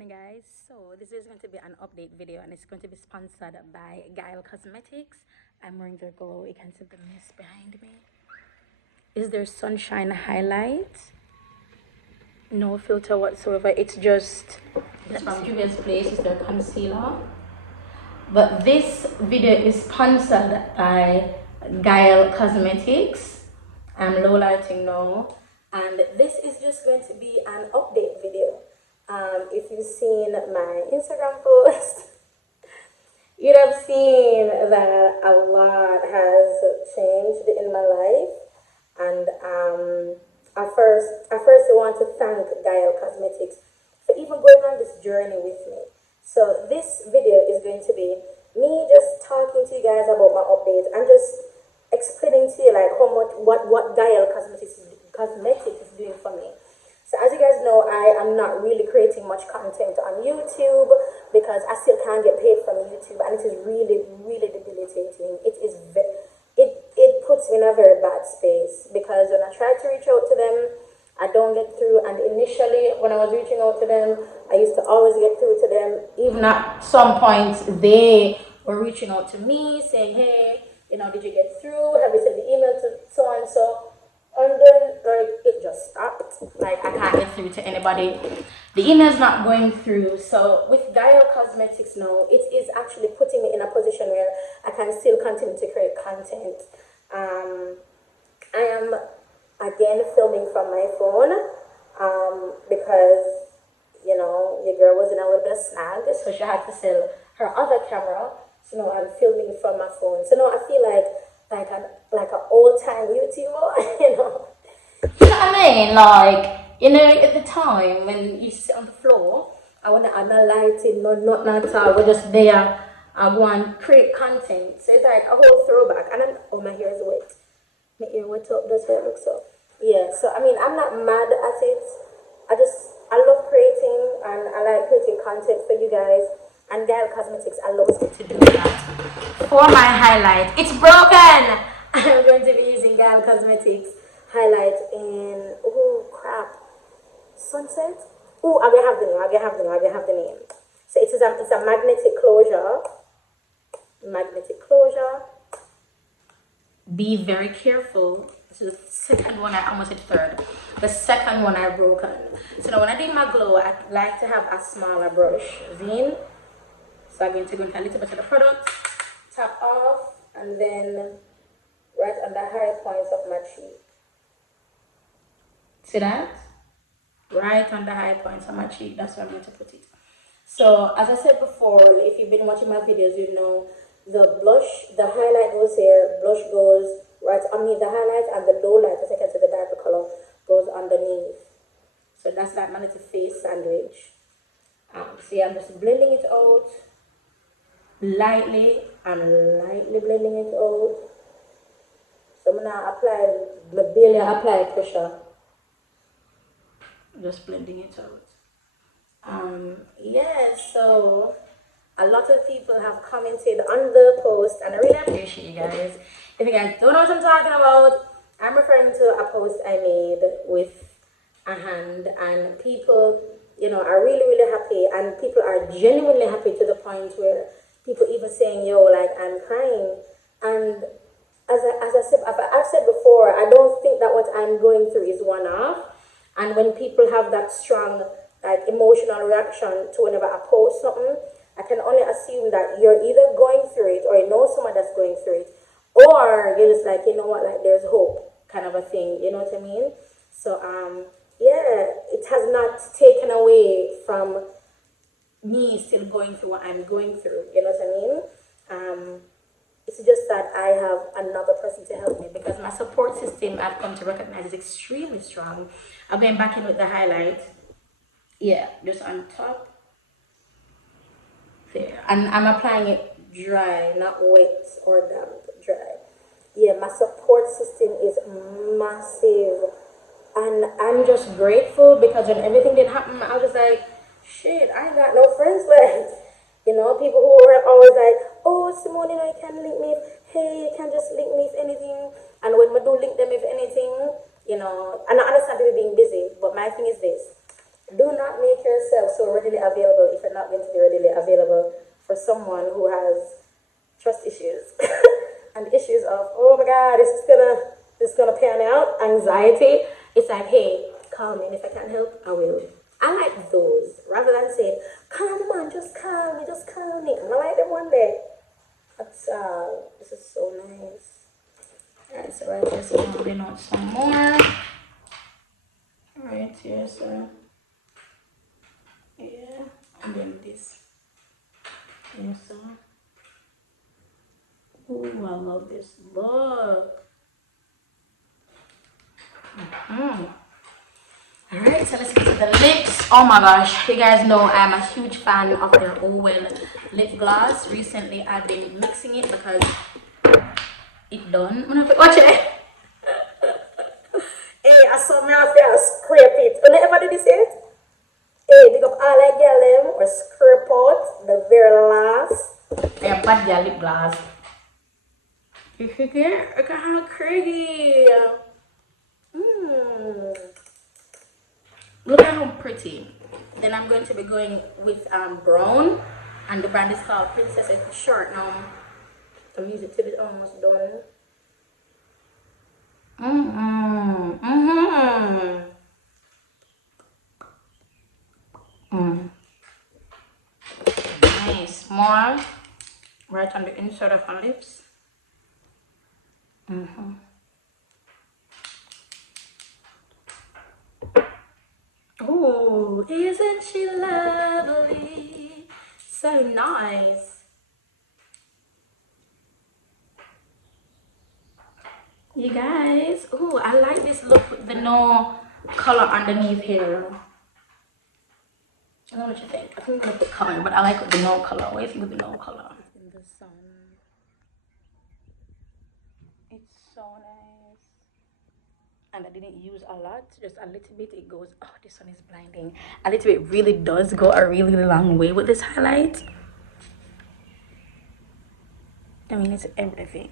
morning, guys. So this is going to be an update video and it's going to be sponsored by GaelleCosmetics. I'm wearing their glow. You can see the mist behind me. Is their sunshine highlight? No filter whatsoever. It's from Juvia's Place. It's their concealer. But this video is sponsored by GaelleCosmetics. I'm low lighting now, and this is just going to be an update video. If you've seen my Instagram post, you'd have seen that a lot has changed in my life. And I first want to thank GaelleCosmetics for even going on this journey with me. So this video is going to be me just talking to you guys about my updates and just explaining to you like how much what GaelleCosmetics is doing for me. So as you guys know, I am not really creating much content on YouTube because I still can't get paid from YouTube, and it is really, really debilitating. It puts me in a very bad space because when I try to reach out to them, I don't get through. And initially, when I was reaching out to them, I used to always get through to them. Even at some point, they were reaching out to me saying, "Hey, did you get through? Have you sent the email to so and so?" And then, like, it just stopped. Like, I can't get through to anybody. The email's not going through. So, with GaelleCosmetics now, it is actually putting me in a position where I can still continue to create content. I am, again, filming from my phone because, your girl was in a little bit of snag, so she had to sell her other camera. So now I'm filming from my phone. So now I feel like an old-time YouTuber, You know what I mean? Like, at the time when you sit on the floor, I want to add no lighting, not at all. We're just there. I want to create content. So it's like a whole throwback. And my hair is wet. My ear wet up. That's why it looks so. Yeah, so I mean, I'm not mad at it. I love creating and I like creating content for you guys. And GaelleCosmetics allows me to do that. For my highlight, it's broken! I'm going to be using GaelleCosmetics highlight in, oh crap, Sunset? Oh, I'm going to have the name. So it's a magnetic closure. Magnetic closure. Be very careful. This is the second one, I almost hit third. The second one I've broken. So now when I do my glow, I like to have a smaller brush. Zine. So I'm going to go into a little bit of the product, tap off, and then right on the high points of my cheek. See that? Right on the high points of my cheek. That's where I'm going to put it. So as I said before, if you've been watching my videos, you know the blush, the highlight goes here, blush goes right underneath the highlight, and the low light, as I can see the darker color, goes underneath. So that's that magnetic face sandwich. See, I'm just blending it out. Lightly blending it out. So I'm gonna apply pressure. Just blending it out. So a lot of people have commented on the post, and I really appreciate you guys. If you guys don't know what I'm talking about, I'm referring to a post I made with a hand, and people, are really, really happy, and people are genuinely happy to the point where people even saying, yo, like, I'm crying. And as I've said before, I don't think that what I'm going through is one-off. And when people have that strong, like, emotional reaction to whenever I post something, I can only assume that you're either going through it, or you know someone that's going through it, or you're just like, you know what, like, there's hope kind of a thing, you know what I mean? So, it has not taken away from me still going through what I'm going through, you know what I mean? It's just that I have another person to help me because my support system, I've come to recognize, is extremely strong. I'm going back in with the highlight. Yeah, just on top. There. And I'm applying it dry, not wet or damp, dry. Yeah, my support system is massive. And I'm just grateful because when everything did happen, I was just like, shit, I ain't got no friends left. People who were always like, oh, Simone, you can link me. Hey, you can just link me if anything. And when I do link them if anything, and I understand people being busy, but my thing is this. Do not make yourself so readily available if you're not going to be readily available for someone who has trust issues and issues of, oh my god, this is gonna pan out, anxiety. It's like, hey, call me, and if I can help, I will. I like those rather than saying, come on, just call me, just call me. And I like them one day. That's this is so nice. Alright, so right here, so I'm going out some more. Right here, so yeah, and then this. Yes, sir. Ooh, I love this look. Alright, so let's get to the lips. Oh my gosh, you guys know I'm a huge fan of their Owen lip gloss. Recently, I've been mixing it because it done. Watch it. Hey, I saw me out there scrape it. And ever did you see it? Hey, big up all that girl or scrape out the very last. Yeah, bad girl lip gloss. Look at how pretty. Look at how pretty. Then I'm going to be going with brown, and the brand is called Princess. It's short now. I'm using it till it's almost done. Nice. More right on the inside of our lips. Oh, isn't she lovely? So nice. You guys, oh, I like this look with the no color underneath here. I don't know what you think. I think I'm gonna put color, but I like with the no color. What do you think with the no color? In the sun. It's so nice. And I didn't use a lot, just a little bit. It goes, oh, this one is blinding. A little bit really does go a really long way with this highlight. I mean, it's everything.